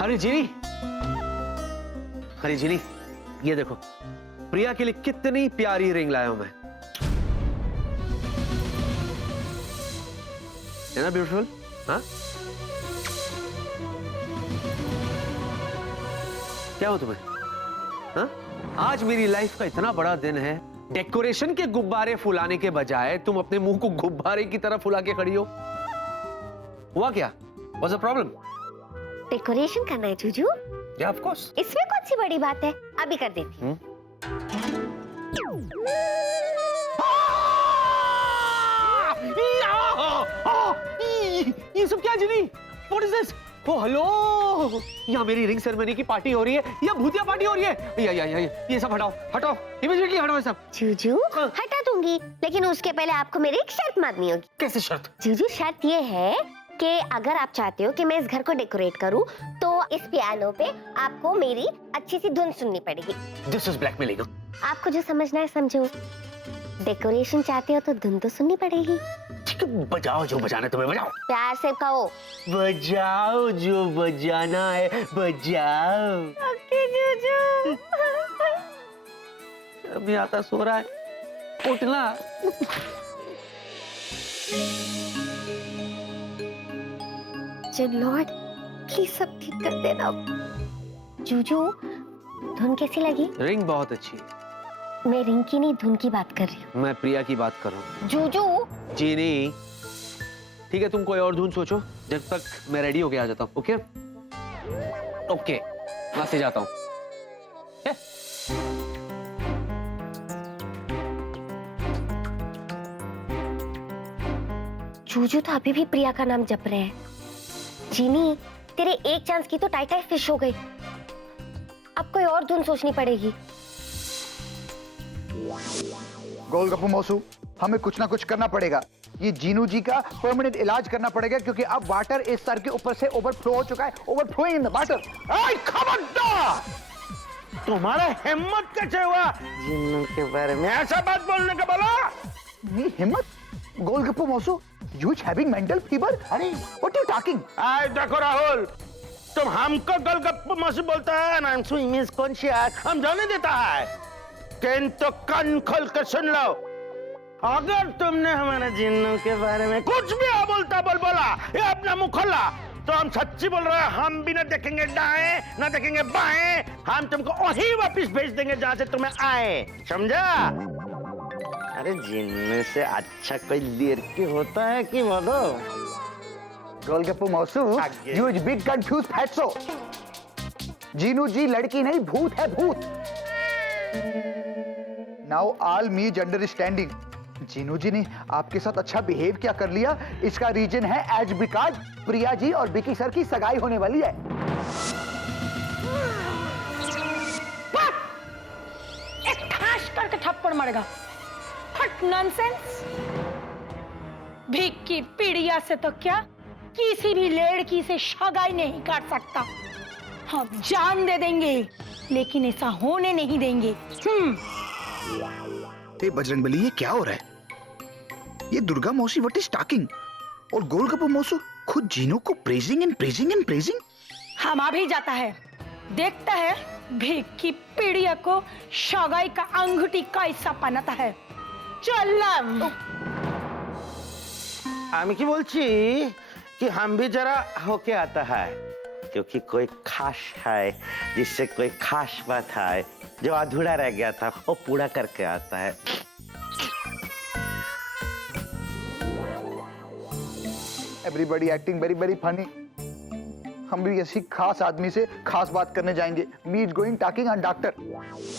अरे जीनी, अरे जीनी, ये देखो प्रिया के लिए कितनी प्यारी रिंग लाया हूं मैं। है ना ब्यूटीफुल? हाँ, क्या हो तुम्हें? हाँ, आज मेरी लाइफ का इतना बड़ा दिन है, डेकोरेशन के गुब्बारे फुलाने के बजाय तुम अपने मुंह को गुब्बारे की तरह फुला के खड़ी हो। हुआ क्या? What's the problem? डेकोरेशन करना है जूजू? Yeah, of course. इसमें कौन सी बड़ी बात है, अभी कर देती। ये सब क्या जिनी? What is this? Oh, hello, यहाँ मेरी रिंग सेरेमनी की पार्टी हो रही है या भूतिया पार्टी हो रही है? या, ये सब हटाओ, हटाओ, इमीडिएटली हटाओ ये सब। जूजू, हटा दूंगी, लेकिन उसके पहले आपको मेरी एक शर्त माननी होगी। कैसे शर्त? जूजू, शर्त ये है कि अगर आप चाहते हो कि मैं इस घर को डेकोरेट करूं, तो इस पियानो पे आपको मेरी अच्छी सी धुन सुननी पड़ेगी। This is blackmailing. आपको जो समझना है समझो। डेकोरेशन चाहते हो तो धुन तो सुननी पड़ेगी। ठीक है, बजाओ जो बजाना है तुम्हें, बजाओ। प्यार से कहो। बजाओ जो बजाना है, बजाओ। ओके जूजू। अभी आता सो रहा है, उठना। लॉर्ड, प्लीज सब ठीक कर देना। जूजू, धुन कैसी लगी? रिंग बहुत अच्छी है। मैं रिंग की नहीं, धुन की बात कर रही हूँ। मैं प्रिया की बात कर रहा हूँ। जूजू। जीनी, ठीक है, तुम कोई और धुन सोचो जब तक मैं रेडी होके आ जाता हूँ। ओके ओके, वहां से जाता हूँ। जूजू तो अभी भी प्रिया का नाम जप रहे हैं। जीनी, तेरे एक चांस की तो टाइटाई फिश हो गई। अब कोई और धुन सोचनी पड़ेगी। गोलगप्पू मौसू, हमें कुछ ना कुछ करना पड़ेगा। ये जीनू जी का परमानेंट इलाज करना पड़ेगा, क्योंकि अब वाटर इस सर के ऊपर से ओवरफ्लो हो चुका है। Overflowing in the water. खबरदार! तुम्हारा हिम्मत कैसे हुआ जीनू के बारे में ऐसा बात बोलने का? बोला नहीं हिम्मत। गोलगप्पू मौसू, you having mental fever? अरे what are you talking? आए देखो राहुल, तुम हमको गोलगप्पू मौसू बोलता है ना, हमसे इमेज कॉन्शियस हम जाने देता है। किंतु कान खोल कर सुन लो, अगर तुमने हमारे जिन्नू के बारे में कुछ भी बोलता बोला या अपना मुंह खोला, तो हम सच्ची बोल रहे हैं, हम भी ना देखेंगे दाएं ना देखेंगे बाएं, हम तुमको वहीं वापस भेज देंगे जहां से तुम्हें आए, समझा? अरे जिनमें से अच्छा कोई लड़की होता है कि बोलो? गोलगप्पू मौसू, you big confused fatso. Jinu जी लड़की नहीं, भूत है, भूत। Now all me understanding. Jinu जी ने आपके साथ अच्छा बिहेव क्या कर लिया, इसका रीजन है एज बिकॉज प्रिया जी और विकी सर की सगाई होने वाली है। एक ठाश करके थप्पड़ मारेगा। हट नॉनसेंस। भीख की पीड़िया से तो क्या किसी भी लड़की से सगाई नहीं काट सकता। हम जान दे देंगे, लेकिन ऐसा होने नहीं देंगे। बजरंगबली, ये क्या हो रहा है? ये दुर्गा मौसी व्हाट इज टॉकिंग? और गोलगप्पू मौसू खुद जीनू को praising and praising and praising. हम अभी जाता है, देखता है भीख की पीड़िया को सगाई का अंगूठी कैसा पहनाता है। चलम। আমি কি বলছি कि हम भी जरा होके आता है, क्योंकि कोई खास है जिससे कोई खास बात है जो अधूरा रह गया था वो पूरा करके आता है। Everybody acting very very funny. हम भी ऐसी खास आदमी से खास बात करने जाएंगे। Me is going talking on doctor.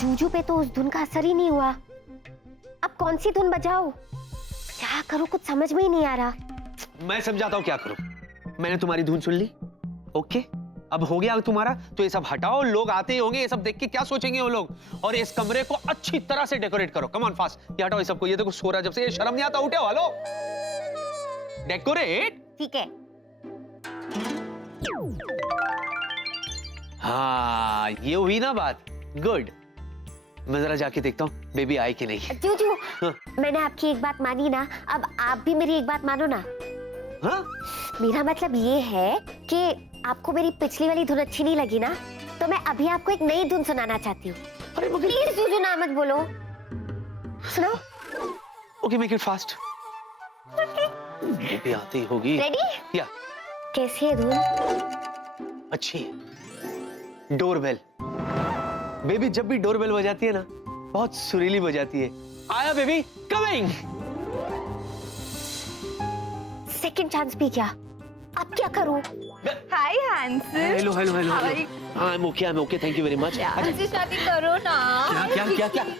Juju पे तो उस धुन का असर ही नहीं हुआ। अब कौन सी धुन बजाओ, क्या करूं, कुछ समझ में ही नहीं आ रहा। मैं समझाता हूँ क्या करूं। मैंने तुम्हारी धुन सुन ली, ओके, अब हो गया तुम्हारा, तो ये सब हटाओ। लोग आते ही होंगे, ये सब देख के क्या सोचेंगे वो लोग। और इस कमरे को अच्छी तरह से डेकोरेट करो। कम ऑन फास्ट, ये हटाओ ये सबको। ये देखो सो रहा, जब से ये शर्म नहीं आता, उठे हो। Hello, decorate. ठीक है। हाँ, ये हुई ना बात। गुड, मैं जरा जाके देखता हूँ बेबी आई कि नहीं। जूजू, मैंने आपकी एक बात मानी ना, अब आप भी मेरी एक बात मानो ना। हाँ? मेरा मतलब ये है कि आपको मेरी पिछली वाली धुन अच्छी नहीं लगी ना, तो मैं अभी आपको एक नई धुन सुनाना चाहती हूँ। अरे मगर प्लीज जुजू ना मत बोलो, सुनाओ। Okay make it fast. भी आती होगी। रेडी? या कैसी है धुन? अच्छी है। डोरबेल। बेबी जब भी डोरबेल बजाती है ना, बहुत सुरीली बजाती है। आया बेबी, कमिंग। सेकंड चांस भी क्या? अब क्या करूं? Hi handsome. Hello hello hello. How are you? हाँ I am okay thank you very much. मुझसे शादी करो ना। क्या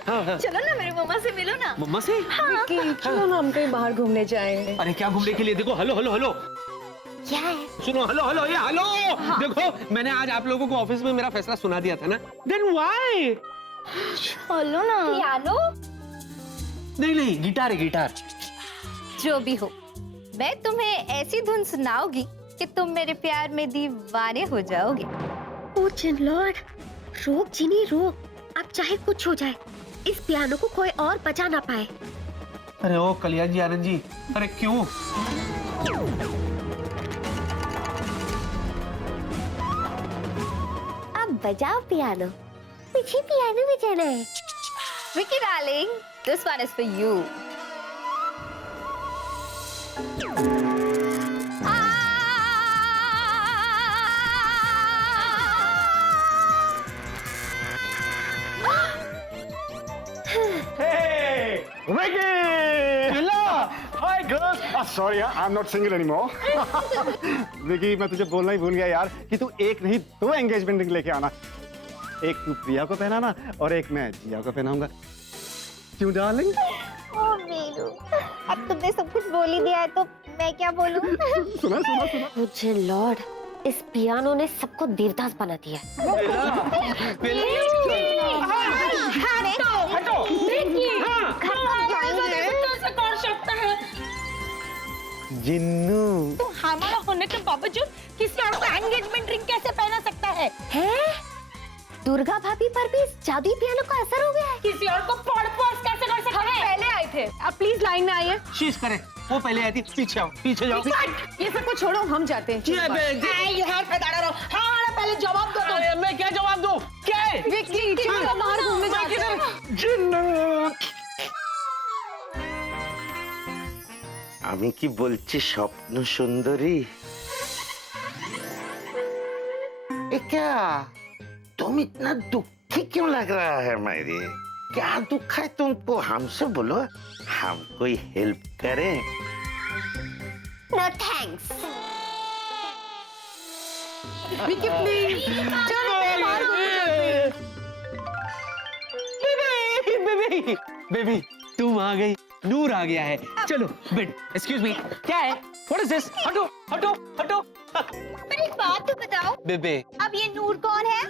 हाँ। चलो ना मेरी मम्मा से मिलो ना। मम्मा से? चलो ना हम कहीं बाहर घूमने जाएं। अरे क्या घूमने के लिए? देखो हेलो हेलो हेलो क्या है? सुनो, हेलो हेलो ये हेलो। देखो मैंने आज आप लोगों को ऑफिस में मेरा फैसला सुना दिया था ना। Then why? बोलो ना। पियानो? नहीं गिटार है, गिटार। जो भी हो, मैं तुम्हें ऐसी धुन सुनाऊंगी कि तुम मेरे प्यार में दीवाने हो जाओगे। ओ जिनलॉर्ड, रोक जीनी रोक। अब चाहे कुछ हो जाए, इस पियानो को कोई और बजा ना पाए। अरे ओ कल्याण जी, आनंद जी, अरे क्यों? अब बजाओ पियानो, मुझे पियानो बजाना है। Vicky darling, this one is for you. Hey, Vicky! Hello! Hi, girls! Sorry, I'm not single anymore. Vicky, मैं तुझे बोलना ही भूल गया यार कि तू एक नहीं दो एंगेजमेंट रिंग लेके आना। एक तू प्रिया को पहनाना और एक मैं जिया को पहनाऊंगा। क्यों डार्लिंग? ओ वीरू, अब तुमने सब कुछ बोल ही दिया है तो मैं क्या बोलूं? सुना सुना सुना। ओ जिनलॉर्ड, इस पियानो ने सबको देवदास बना दिया। जिन्नू तो हमारा होने के बावजूद किसी और को एंगेजमेंट रिंग कैसे पहना सकता है? हैं? दुर्गा भाभी पर भी इस जादुई पियानो का असर हो गया है। किसी और को प्रपोज कैसे कर सकता है? पहले आए थे, अब प्लीज लाइन में आइए। शीश करे, वो पहले आई थी। पीछे आओ, पीछे जाओ। ये सब कुछ छोड़ो, हम जाते हैं। हाँ, पहले जवाब दो तुम। मैं क्या जवाब दूं? क्या है? विक्की, चलो बाहर घूमने जाते हैं। আমি কি বলছি স্বপ্ন সুন্দরী? ये क्या? तुम इतना दुखी क्यों लग रहा है मेरी? क्या दुख है तुमको? हमसे बोलो, हम कोई हेल्प करें? No thanks. विक्की प्लीज, चलो बाहर घूमने जाते हैं। बेबी बेबी तुम आ गई, नूर आ गया है। चलो बेट, एक्सक्यूज मी, क्या है? What is this? हटो हटो हटो। पर एक बात तो बताओ, बेबे अब ये नूर कौन है?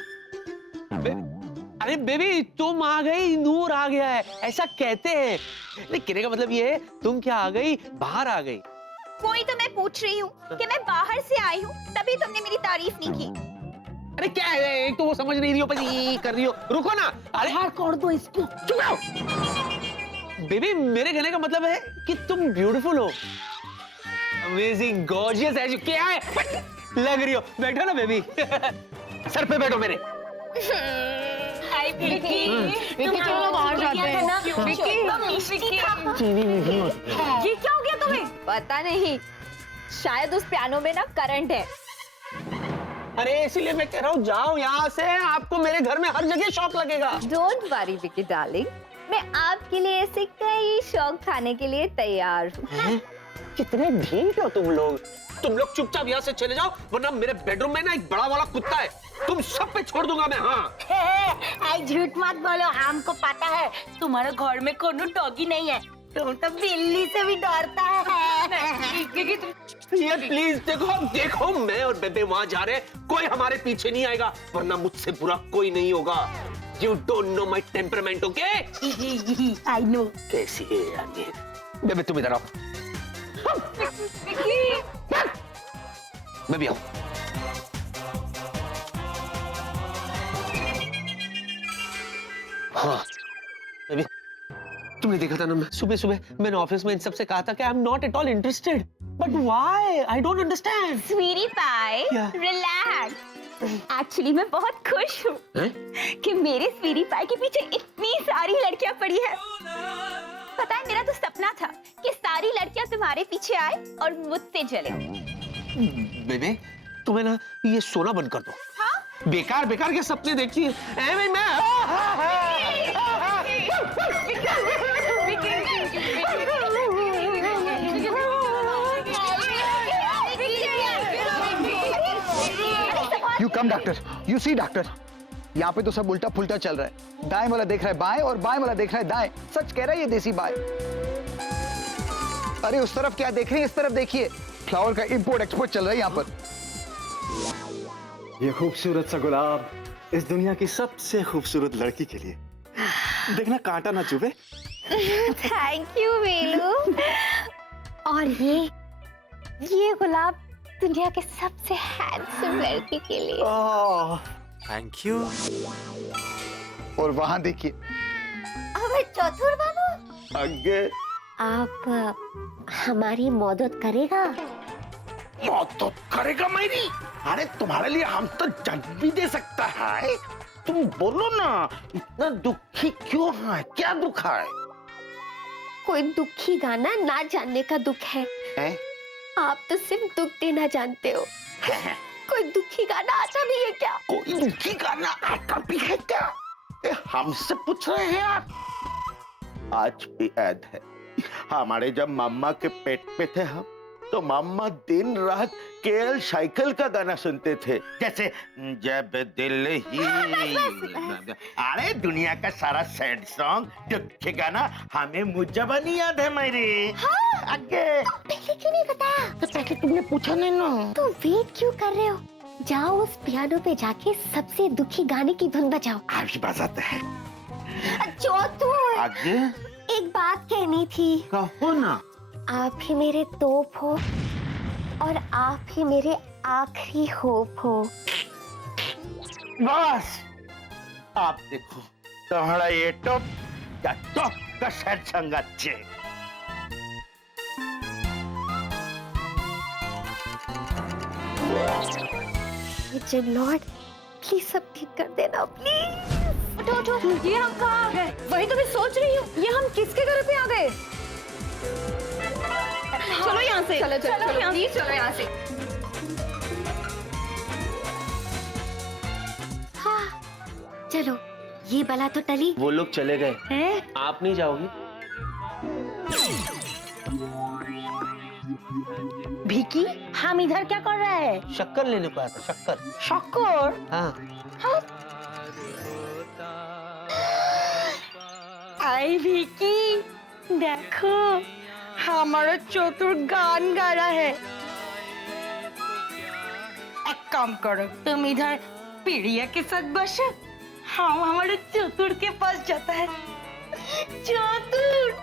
अरे बेबी तुम आ गई, नूर आ गया है, ऐसा कहते हैं। लेकिन कहने का मतलब ये है, तुम क्या आ गई, बाहर आ गई। वही तो मैं पूछ रही हूँ कि मैं बाहर से आई हूँ, तभी तुमने मेरी तारीफ नहीं की। अरे क्या है, एक तो वो समझ नहीं रही हो, पर ये कर रही हो। रुको ना, अरे बाहर कर दो इसको। चुप रहो। बेबी मेरे कहने का मतलब है कि तुम ब्यूटीफुल हो, अमेजिंग, गॉर्जियस है। क्या है लग रही हो? बैठो ना बेबी, सर पे बैठो मेरे। विक्की, चलो बाहर जाते हैं। ये क्या हो गया तुम्हें? पता नहीं, शायद उस पियानो में ना करंट है। अरे इसीलिए मैं कह रहा हूँ जाओ यहाँ से, आपको मेरे घर में हर जगह शौक लगेगा। डोंट वरी विक्की डार्लिंग, मैं आपके लिए ऐसे कई शौक खाने के लिए तैयार हूँ। कितने ढीठ हो तुम लोग। तुम लोग चुपचाप यहाँ से चले जाओ, वरना मेरे बेडरूम में ना एक बड़ा वाला कुत्ता है, तुम सब पे छोड़ दूंगा मैं। हाँ आई झूठ मत बोलो, हमको पता है तुम्हारे घर में कोनो डॉगी नहीं है, तुम तो बिल्ली से भी डरता है। ये प्लीज देखो देखो, मैं और बेबे वहां जा रहे हैं, कोई हमारे पीछे नहीं आएगा, वरना मुझसे बुरा कोई नहीं होगा। You don't know my temperament, okay? I know. कैसी है यार ये? बेबे तुम इधर आओ। बेबी आओ। हाँ बेबी, तुमने देखा था ना, मैं सुबह सुबह मैंने ऑफिस में इन सबसे कहा था कि I am not at all interested. But why? I don't understand. Sweetie pie, क्या? रिलैक्स। एक्चुअली मैं बहुत खुश हूँ हैं? कि मेरे स्वीटी पाई के पीछे इतनी सारी लड़कियां पड़ी है। पता है, मेरा तो सपना था कि सारी लड़कियां तुम्हारे पीछे आए और मुझसे जले। बेबे, तुम्हें ना ये सोना बंद कर दो। हाँ? बेकार बेकार के सपने देखती है। मैं You come doctor, you see doctor, यहाँ पे तो सब उल्टा पुल्टा चल रहा है। दाएं वाला देख रहा है बाएं और बाएं वाला देख रहा है दाएं। सच कह रहा है ये देसी बाय। अरे उस तरफ क्या देख रही है, इस तरफ देखिए। फ्लावर का इंपोर्ट एक्सपोर्ट चल रहा है यहाँ पर। ये खूबसूरत सा गुलाब इस दुनिया की सबसे खूबसूरत लड़की के लिए। देखना कांटा ना चुभे। Thank you Veelu. और ये गुलाब दुनिया के सबसे हैंडसम लड़की के लिए। Thank you. और वहां देखिए। अबे चतुर बाबू, आगे आप हमारी मदद करेगा? तो करेगा मेरी। अरे तुम्हारे लिए हम तो जज भी दे सकता है। तुम बोलो ना, इतना दुखी क्यों है? क्या दुख है? कोई दुखी गाना ना जानने का दुख है। आप तो सिर्फ दुख देना जानते हो। कोई दुखी गाना आता भी है क्या? कोई दुखी गाना आता भी है क्या? हमसे पूछ रहे हैं आप? आज भी याद है, हमारे जब मम्मा के पेट पे थे हम, तो मम्मा दिन रात केएल साइकिल का गाना सुनते थे, जैसे जब दिल ही। अरे दुनिया का सारा सैड सॉन्ग, दुख गाना हमें मुझजबानी याद है मेरी। हाँ? आगे पहले क्यों नहीं बताया? तो पहले तुमने पूछा नहीं ना। तो वेट क्यों कर रहे हो? जाओ उस पियानो पे जाके सबसे दुखी गाने की धुन बजाओ। अभी बजाते हैं। चतुर, आगे एक बात कहनी थी। कहो ना। आप ही मेरे तोप हो और आप ही मेरे आखिरी होप हो। बस आप देखो, तुम्हारा ये टॉप या टॉप का सैड सॉन्ग अच्छे। जिन लॉर्ड, प्लीज सब ठीक कर देना प्लीज। उठो उठो, ये हम कहाँ आ गए? वही तो मैं सोच रही हूँ, ये हम किसके घर पे आ गए? चलो यहाँ से, चलो प्लीज चलो यहाँ से। हाँ, चलो ये बला तो टली। वो लोग चले गए, हैं? आप नहीं जाओगी? भिकी, हम इधर क्या कर रहे हैं? शक्कर लेने को आया था, शक्कर। शक्कर? हाँ। आई भिकी, देखो हमारा चतुर गान गा रहा है। एक काम करो, तुम इधर पीड़िया के साथ बसो, हम हमारे चतुर के पास जाता है। चतुर,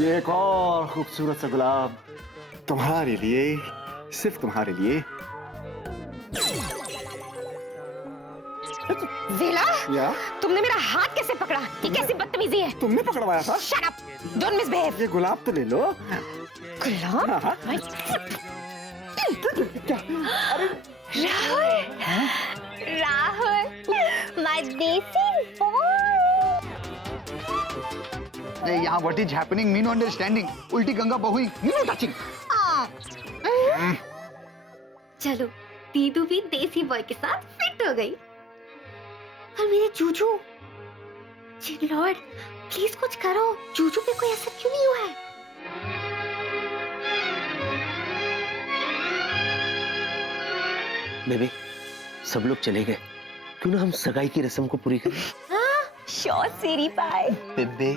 ये एक और खूबसूरत सा गुलाब तुम्हारे लिए, सिर्फ तुम्हारे लिए। विला, या तुमने मेरा हाथ कैसे पकड़ा? ये कैसी बदतमीजी है? तुमने पकड़वाया था। Shut up! Don't misbehave. ये गुलाब तो ले लो। गुलाब? हाँ। राहुल, my देसी boy। यहाँ what is happening, me know understanding. उल्टी गंगा बहुई, मी नो टचिंग। चलो दीदू भी देसी बॉय के साथ फिट हो गई। और मेरे जूजू, जिन लॉर्ड, प्लीज कुछ करो। जूजू पे कोई असर क्यों नहीं हुआ है? बेबी, सब लोग चले गए, क्यों ना हम सगाई की रस्म को पूरी करें? हाँ, श्योर सीरी पाई। बेबे,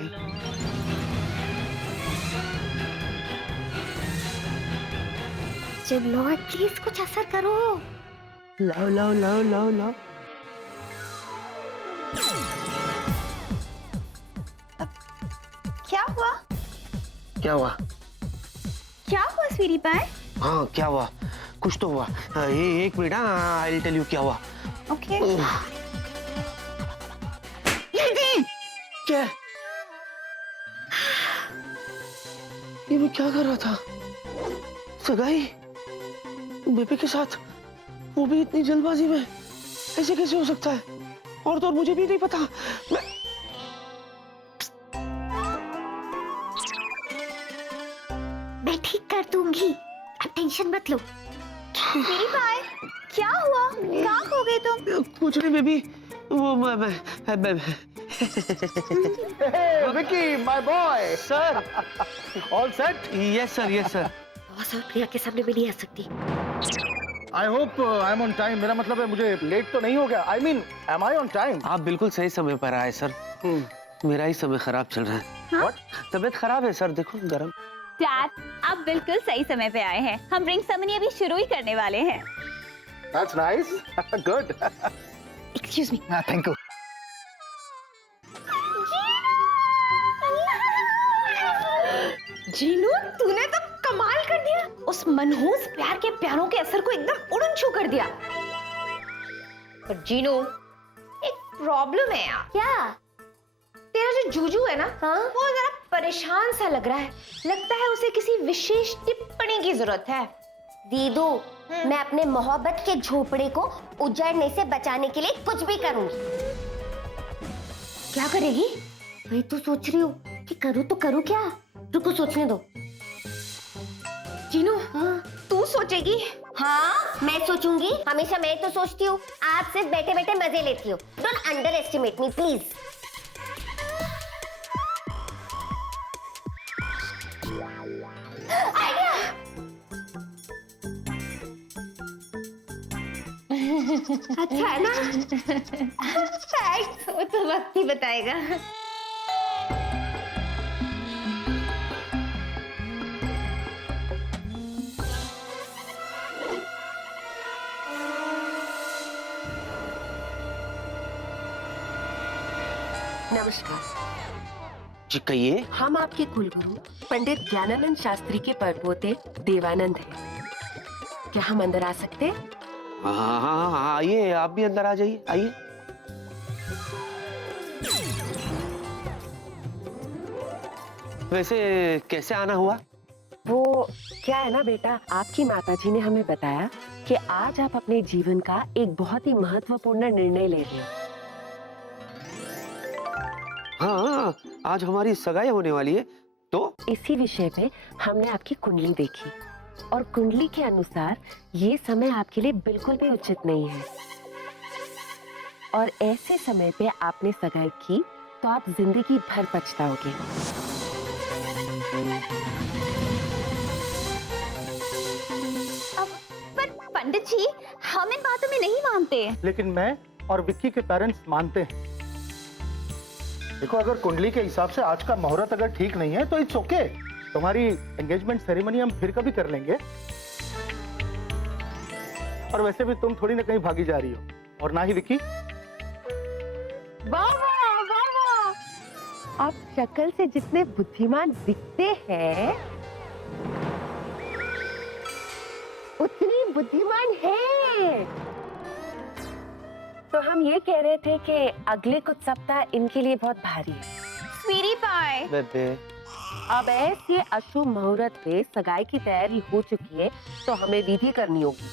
जिन लॉर्ड, प्लीज कुछ असर करो। लाओ लाओ लाओ लाओ लाओ। क्या हुआ? क्या हुआ? क्या हुआ स्वीटी पाई? हाँ, क्या हुआ? कुछ तो हुआ। हाँ, एक minute, I will tell you क्या हुआ। ओके। क्या? ये मैं क्या कर रहा था? सगाई बेबी के साथ, वो भी इतनी जल्दबाजी में, ऐसे कैसे हो सकता है? और तो और मुझे भी नहीं पता। मैं ठीक कर दूंगी, आप टेंशन मत लो। स्वीटी पाई, क्या हुआ? कहाँ खो गए तुम? कुछ नहीं बेबी, वो मैं Hey, Vicky, my boy. Sir. All set? Yes sir, yes sir. Boss और प्रिया के सामने मैं नहीं आ सकती। I hope I'm on time. मेरा मतलब है मुझे लेट तो नहीं हो गया. I mean, am I on time? आप बिल्कुल सही समय पर आए सर। मेरा ही समय खराब चल रहा है। What? तबीयत खराब है सर, देखो गरम। डैड, आप बिल्कुल सही समय पे आए हैं। हम रिंग सेरेमनी अभी शुरू ही करने वाले हैं। That's nice. Good. Excuse me. Thank you. Jinu, तूने तो कमाल कर दिया। उस मनहूस प्यार के प्यारों के असर को एकदम उड़न छू कर दिया। पर जीनू, एक प्रॉब्लम है यार। क्या? तेरा जो जूजू है ना, वो जरा परेशान सा लग रहा है। लगता है उसे किसी विशेष टिप्पणी की जरूरत है। दीदू, मैं अपने मोहब्बत के झोपड़े को उजड़ने से बचाने के लिए कुछ भी करूंगी। क्या करेगी? वही तो सोच रही हूँ कि करूँ तो करूँ क्या। रुको, सोचने दो। जीनू, तू सोचेगी? हाँ, मैं सोचूंगी। हमेशा मैं तो सोचती हूँ। आप सिर्फ बैठे बैठे मजे लेती हो। Don't under estimate me please. अच्छा है ना? थैंक्स, वो तो वक्त ही बताएगा। नमस्कार। जी कहिए। हम आपके कुलगुरु पंडित ज्ञानानंद शास्त्री के परपोते देवानंद हैं। क्या हम अंदर आ सकते हैं? हाँ हाँ हाँ हाँ, आइए, आप भी अंदर आ जाइए, आइए। वैसे कैसे आना हुआ? वो क्या है ना बेटा, आपकी माताजी ने हमें बताया कि आज आप अपने जीवन का एक बहुत ही महत्वपूर्ण निर्णय ले रहे हैं। हाँ, आज हमारी सगाई होने वाली है, तो इसी विषय पे हमने आपकी कुंडली देखी और कुंडली के अनुसार ये समय आपके लिए बिल्कुल भी उचित नहीं है। और ऐसे समय पे आपने सगाई की तो आप जिंदगी भर पछताओगे। पर पंडित जी, हम इन बातों में नहीं मानते। लेकिन मैं और विक्की के पेरेंट्स मानते हैं। देखो, अगर कुंडली के हिसाब से आज का मुहूर्त अगर ठीक नहीं है तो इट्स ओके। तुम्हारी एंगेजमेंट सेरेमनी हम फिर कभी कर लेंगे। और वैसे भी तुम थोड़ी ना कहीं भागी जा रही हो, और ना ही विक्की। वाह वाह वाह वाह! आप शक्ल से जितने बुद्धिमान दिखते हैं उतनी बुद्धिमान हैं। तो हम ये कह रहे थे कि अगले कुछ सप्ताह इनके लिए बहुत भारी है। स्वीटी पाई, बेबे अब ऐसे अशुभ मुहूर्त पे सगाई की तैयारी हो चुकी है तो हमें विधि करनी होगी।